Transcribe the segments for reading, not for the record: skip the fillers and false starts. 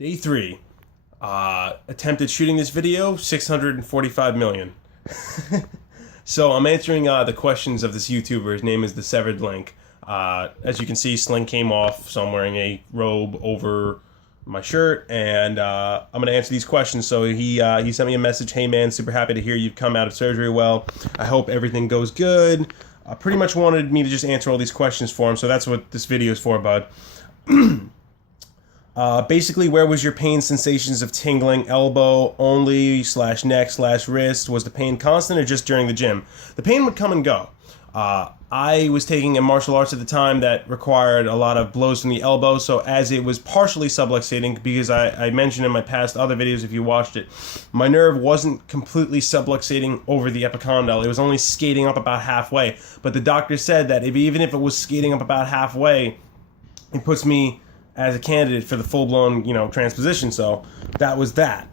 Day 3. Attempted shooting this video, 645 million. So I'm answering the questions of this YouTuber. His name is The Severed Link. As you can see, Sling came off, so I'm wearing a robe over my shirt, and I'm going to answer these questions. So he sent me a message, "Hey man, super happy to hear you've come out of surgery well. I hope everything goes good." Pretty much wanted me to just answer all these questions for him, so that's what this video is for, bud. Basically, where was your pain sensations of tingling? Elbow only / neck / wrist? Was the pain constant or just during the gym? The pain would come and go. I was taking a martial arts at the time that required a lot of blows from the elbow, so as it was partially subluxating, because I mentioned in my past other videos, if you watched it, my nerve wasn't completely subluxating over the epicondyle. It was only skating up about halfway. But the doctor said that even if it was skating up about halfway, it puts me as a candidate for the full-blown, transposition. So that was that.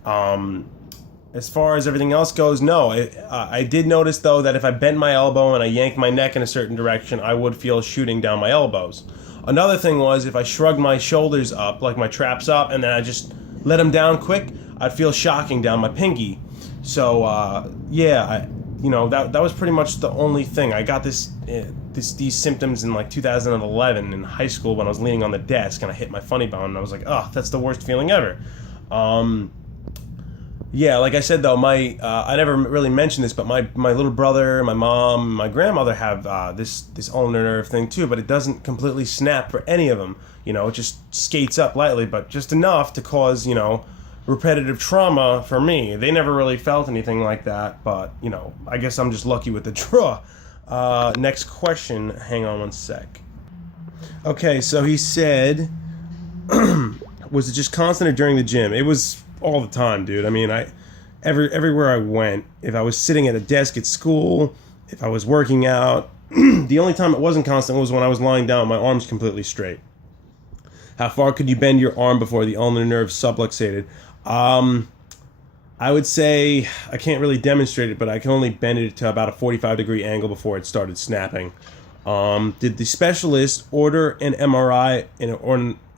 As far as everything else goes, no. I did notice, though, that if I bent my elbow and I yanked my neck in a certain direction, I would feel shooting down my elbows. Another thing was, if I shrugged my shoulders up, like my traps up, and then I just let them down quick, I'd feel shocking down my pinky. So, that was pretty much the only thing. I got these symptoms in like 2011 in high school when I was leaning on the desk and I hit my funny bone, and I was like, oh, that's the worst feeling ever. Like I said, though, I never really mentioned this, but my little brother, my mom, my grandmother have this ulnar nerve thing too, but it doesn't completely snap for any of them. It just skates up lightly, but just enough to cause, repetitive trauma for me. They never really felt anything like that, but, I guess I'm just lucky with the draw. Next question. Hang on one sec. Okay, so he said, was it just constant or during the gym? It was all the time, dude. I mean, everywhere I went, if I was sitting at a desk at school, if I was working out, the only time it wasn't constant was when I was lying down, my arms completely straight. How far could you bend your arm before the ulnar nerve subluxated? I would say, I can't really demonstrate it, but I can only bend it to about a 45-degree angle before it started snapping. Did the specialist order an MRI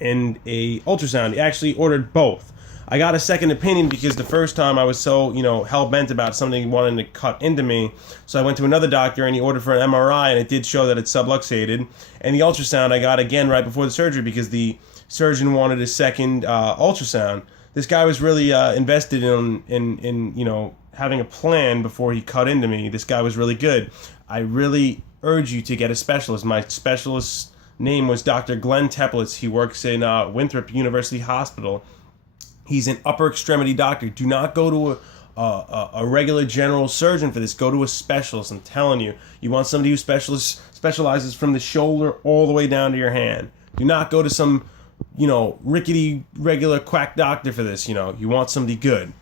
and a ultrasound? He actually ordered both. I got a second opinion because the first time I was so, hell-bent about something wanting to cut into me. So I went to another doctor and he ordered for an MRI, and it did show that it's subluxated. And the ultrasound I got again right before the surgery because the surgeon wanted a second ultrasound. This guy was really invested in having a plan before he cut into me. This guy was really good. I really urge you to get a specialist. My specialist's name was Dr. Glenn Teplitz. He works in Winthrop University Hospital. He's an upper extremity doctor. Do not go to a regular general surgeon for this. Go to a specialist. I'm telling you. You want somebody who specializes from the shoulder all the way down to your hand. Do not go to some, rickety regular quack doctor for this. You want somebody good.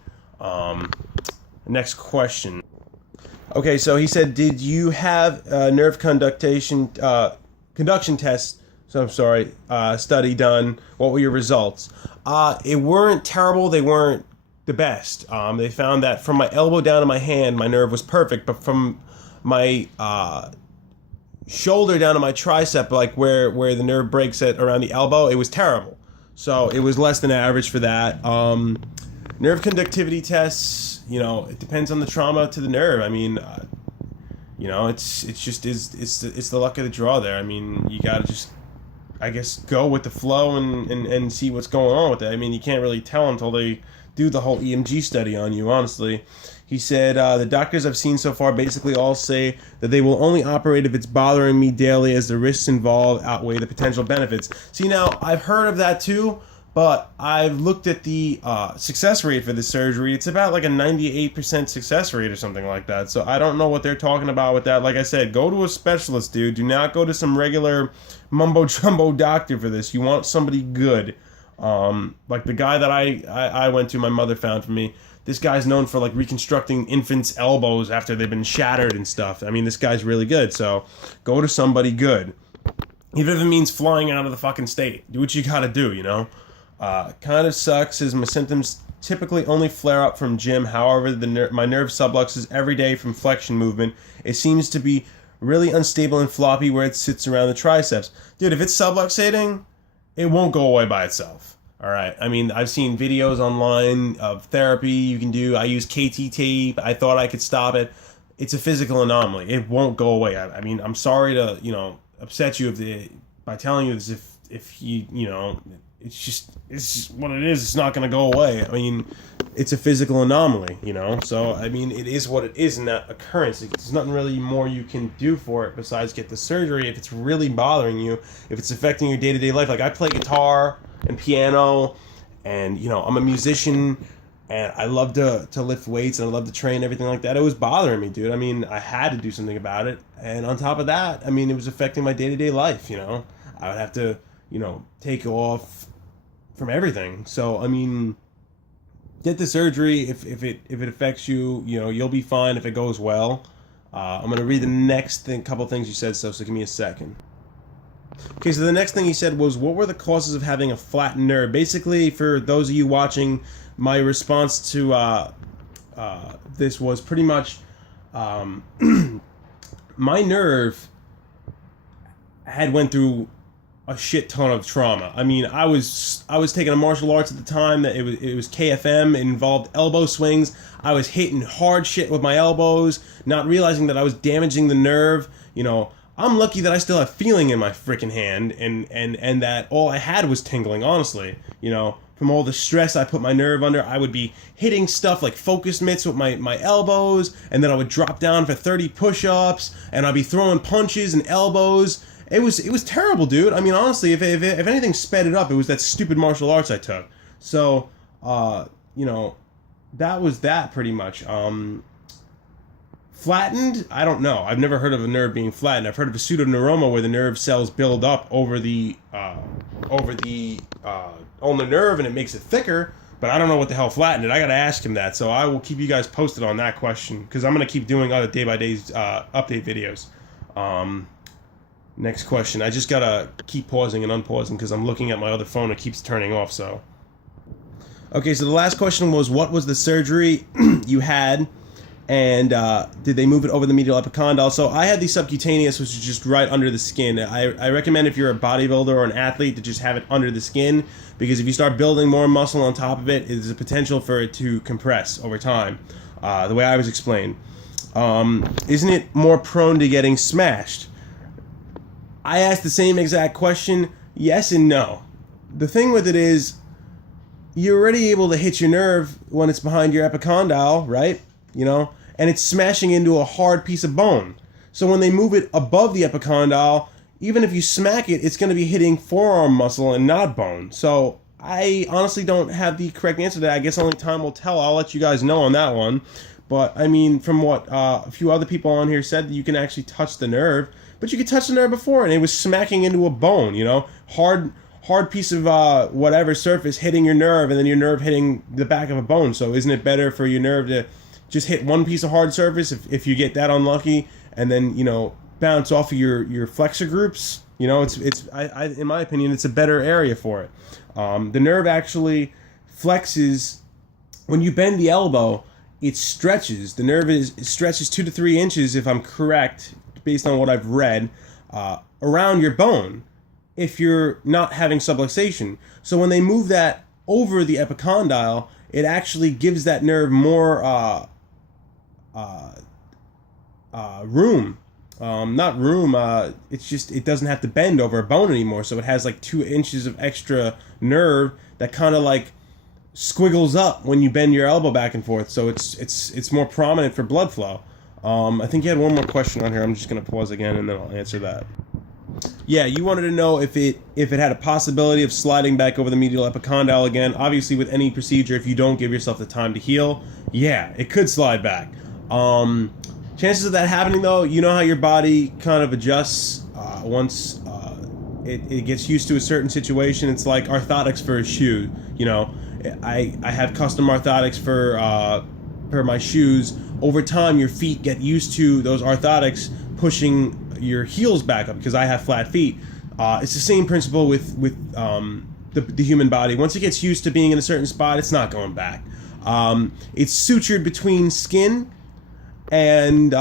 Next question. Okay, so he said, did you have a nerve conduction test? So I'm sorry, study done. What were your results? It weren't terrible. They weren't the best. They found that from my elbow down to my hand, my nerve was perfect, but from my shoulder down to my tricep, like where the nerve breaks at around the elbow, it was terrible. So it was less than average for that. Nerve conductivity tests, it depends on the trauma to the nerve. I mean, it's the luck of the draw there. I mean, you gotta just, I guess, go with the flow and see what's going on with it. I mean, you can't really tell until they do the whole EMG study on you, honestly. He said, the doctors I've seen so far basically all say that they will only operate if it's bothering me daily, as the risks involved outweigh the potential benefits. See, now, I've heard of that too, but I've looked at the success rate for this surgery. It's about like a 98% success rate or something like that. So I don't know what they're talking about with that. Like I said, go to a specialist, dude. Do not go to some regular mumbo-jumbo doctor for this. You want somebody good. Like the guy that I went to, my mother found for me. This guy's known for like reconstructing infants' elbows after they've been shattered and stuff. I mean, this guy's really good. So go to somebody good. Even if it means flying out of the fucking state. Do what you gotta do, Kind of sucks as my symptoms typically only flare up from gym. However, my nerve subluxes every day from flexion movement. It seems to be really unstable and floppy where it sits around the triceps. Dude, if it's subluxating, it won't go away by itself. All right. I mean, I've seen videos online of therapy you can do. I use KT tape. I thought I could stop it. It's a physical anomaly. It won't go away. I mean, I'm sorry to, upset you by telling you this if it's just what it is. It's not going to go away. I mean, it's a physical anomaly, So, I mean, it is what it is in that occurrence. There's nothing really more you can do for it besides get the surgery if it's really bothering you, if it's affecting your day-to-day life. Like, I play guitar and piano, and, I'm a musician, and I love to lift weights, and I love to train, everything like that. It was bothering me, dude. I mean, I had to do something about it. And on top of that, I mean, it was affecting my day-to-day life, I would have to, take off from everything. So, I mean, get the surgery if it affects you, you'll be fine if it goes well. I'm going to read the couple things you said, so give me a second. Okay, so the next thing he said was, what were the causes of having a flattened nerve? Basically, for those of you watching, my response to this was pretty much my nerve had went through a shit ton of trauma. I mean, I was taking a martial arts at the time that it was KFM. It involved elbow swings. I was hitting hard shit with my elbows, not realizing that I was damaging the nerve. I'm lucky that I still have feeling in my freaking hand, and that all I had was tingling, honestly. From all the stress I put my nerve under, I would be hitting stuff like focus mitts with my elbows, and then I would drop down for 30 push-ups, and I'd be throwing punches and elbows. It was terrible, dude. I mean, honestly, if anything sped it up, it was that stupid martial arts I took. So, that was that pretty much. Flattened? I don't know. I've never heard of a nerve being flattened. I've heard of a pseudoneuroma where the nerve cells build up over the ulnar nerve and it makes it thicker. But I don't know what the hell flattened it. I gotta ask him that. So I will keep you guys posted on that question because I'm gonna keep doing other day-by-day update videos. Next question. I just gotta keep pausing and unpausing because I'm looking at my other phone. It keeps turning off. So. Okay. So the last question was, what was the surgery you had? And did they move it over the medial epicondyle? So I had the subcutaneous, which is just right under the skin. I recommend if you're a bodybuilder or an athlete to just have it under the skin, because if you start building more muscle on top of it, there's a potential for it to compress over time, the way I was explained. Isn't it more prone to getting smashed? I asked the same exact question, yes and no. The thing with it is, you're already able to hit your nerve when it's behind your epicondyle, right? And it's smashing into a hard piece of bone. So when they move it above the epicondyle, even if you smack it, it's going to be hitting forearm muscle and not bone. So I honestly don't have the correct answer to that. I guess only time will tell. I'll let you guys know on that one. But I mean, from what a few other people on here said, that you can actually touch the nerve. But you could touch the nerve before, and it was smacking into a bone, hard piece of whatever surface hitting your nerve, and then your nerve hitting the back of a bone. So isn't it better for your nerve to just hit one piece of hard surface if you get that unlucky, and then bounce off of your flexor groups? It's in my opinion, it's a better area for it. The nerve actually flexes when you bend the elbow. It stretches. The nerve stretches 2 to 3 inches, if I'm correct, based on what I've read, around your bone, if you're not having subluxation. So when they move that over the epicondyle, it actually gives that nerve more room. Not room, it's just, it doesn't have to bend over a bone anymore, so it has like 2 inches of extra nerve that kind of like squiggles up when you bend your elbow back and forth, so it's more prominent for blood flow. I think you had one more question on here. I'm just going to pause again and then I'll answer that. Yeah, you wanted to know if it had a possibility of sliding back over the medial epicondyle again. Obviously, with any procedure, if you don't give yourself the time to heal, yeah, it could slide back. Chances of that happening, though, you know how your body kind of adjusts once it gets used to a certain situation. It's like orthotics for a shoe. I have custom orthotics for my shoes. Over time, your feet get used to those orthotics pushing your heels back up because I have flat feet. It's the same principle with the human body. Once it gets used to being in a certain spot, it's not going back. It's sutured between skin and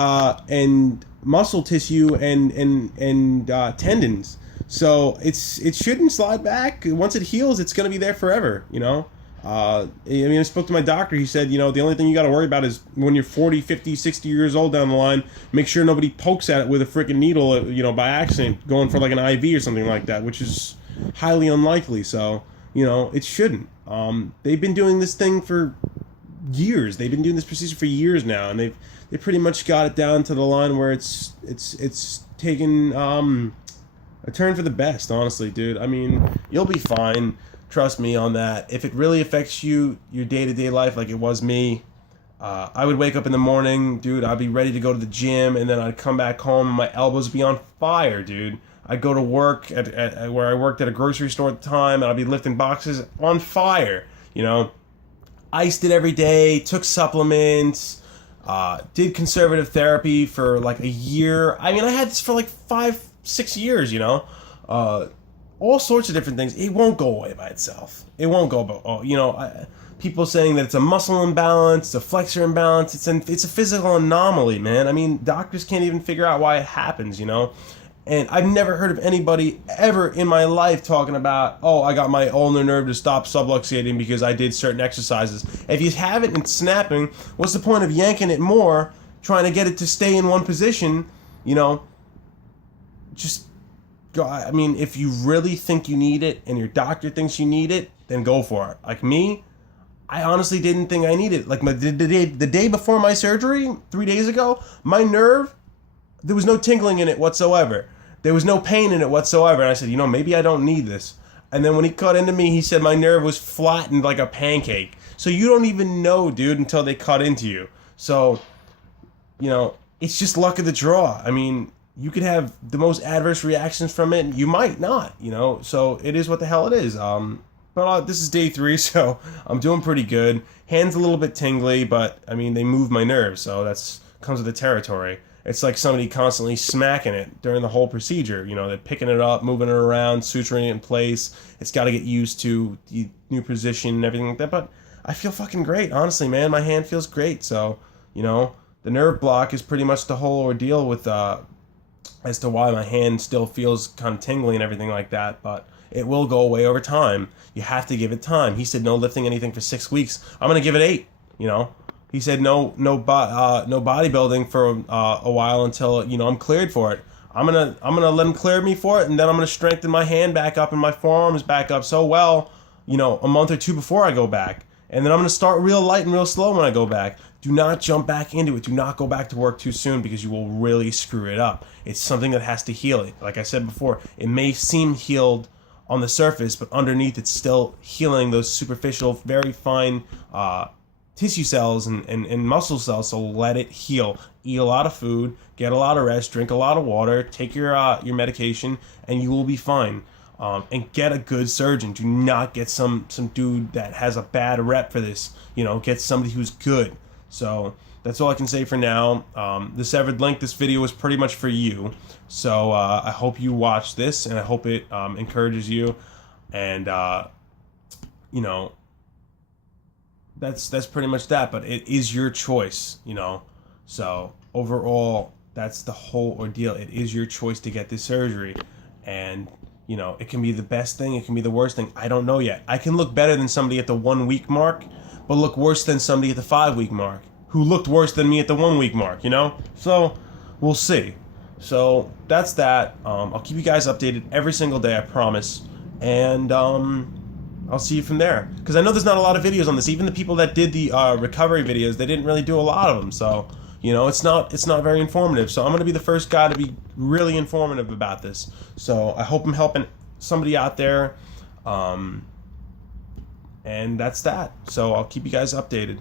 muscle tissue and tendons. So it shouldn't slide back. Once it heals, it's gonna be there forever. I mean, I spoke to my doctor. He said, the only thing you got to worry about is when you're 40, 50, 60 years old down the line, make sure nobody pokes at it with a freaking needle, by accident, going for like an IV or something like that, which is highly unlikely. So, it shouldn't. They've been doing this thing for years. They've been doing this procedure for years now, and they pretty much got it down to the line where it's taken a turn for the best, honestly, dude. I mean, you'll be fine. Trust me on that. If it really affects your day-to-day life like it was me, I would wake up in the morning, dude, I'd be ready to go to the gym, and then I'd come back home and my elbows would be on fire, dude. I'd go to work at where I worked at a grocery store at the time, and I'd be lifting boxes on fire, Iced it every day, took supplements, did conservative therapy for like a year. I mean, I had this for like 5-6 years, all sorts of different things. It won't go away by itself. It won't go. People saying that it's a muscle imbalance, it's a flexor imbalance. It's a physical anomaly, man. I mean, doctors can't even figure out why it happens. And I've never heard of anybody ever in my life talking about, oh, I got my ulnar nerve to stop subluxating because I did certain exercises. If you have it and it's snapping, what's the point of yanking it more, trying to get it to stay in one position? Just go. I mean, if you really think you need it and your doctor thinks you need it, then go for it. Like me, I honestly didn't think I needed it. Like the day before my surgery, 3 days ago, my nerve, there was no tingling in it whatsoever. There was no pain in it whatsoever. And I said, maybe I don't need this. And then when he cut into me, he said my nerve was flattened like a pancake. So you don't even know, dude, until they cut into you. So, it's just luck of the draw. I mean, you could have the most adverse reactions from it, and you might not, So it is what the hell it is. But this is day 3, so I'm doing pretty good. Hands a little bit tingly, but, I mean, they move my nerves, so that's comes with the territory. It's like somebody constantly smacking it during the whole procedure. They're picking it up, moving it around, suturing it in place. It's got to get used to the new position and everything like that. But I feel fucking great, honestly, man. My hand feels great. So, the nerve block is pretty much the whole ordeal with as to why my hand still feels kind of tingly and everything like that. But it will go away over time. You have to give it time. He said no lifting anything for 6 weeks. I'm gonna give it 8. He said no bodybuilding for a while until I'm cleared for it. I'm gonna let him clear me for it, and then I'm gonna strengthen my hand back up and my forearms back up so well, a month or 2 before I go back, and then I'm gonna start real light and real slow when I go back. Do not jump back into it. Do not go back to work too soon because you will really screw it up. It's something that has to heal. Like I said before, it may seem healed on the surface, but underneath it's still healing those superficial, very fine tissue cells and muscle cells. So let it heal. Eat a lot of food, get a lot of rest, drink a lot of water, take your medication, and you will be fine. And get a good surgeon. Do not get some dude that has a bad rep for this. Get somebody who's good. So that's all I can say for now. The severed link, this video was pretty much for you. So I hope you watch this, and I hope it encourages you. And that's pretty much that. But it is your choice, So overall, that's the whole ordeal. It is your choice to get this surgery, and it can be the best thing, it can be the worst thing. I don't know yet. I can look better than somebody at the 1 week mark, but look worse than somebody at the 5 week mark, who looked worse than me at the 1 week mark, So, we'll see. So, that's that. I'll keep you guys updated every single day, I promise. And, I'll see you from there. Because I know there's not a lot of videos on this. Even the people that did the recovery videos, they didn't really do a lot of them. So, it's not very informative. So I'm going to be the first guy to be really informative about this. So I hope I'm helping somebody out there. And that's that. So I'll keep you guys updated.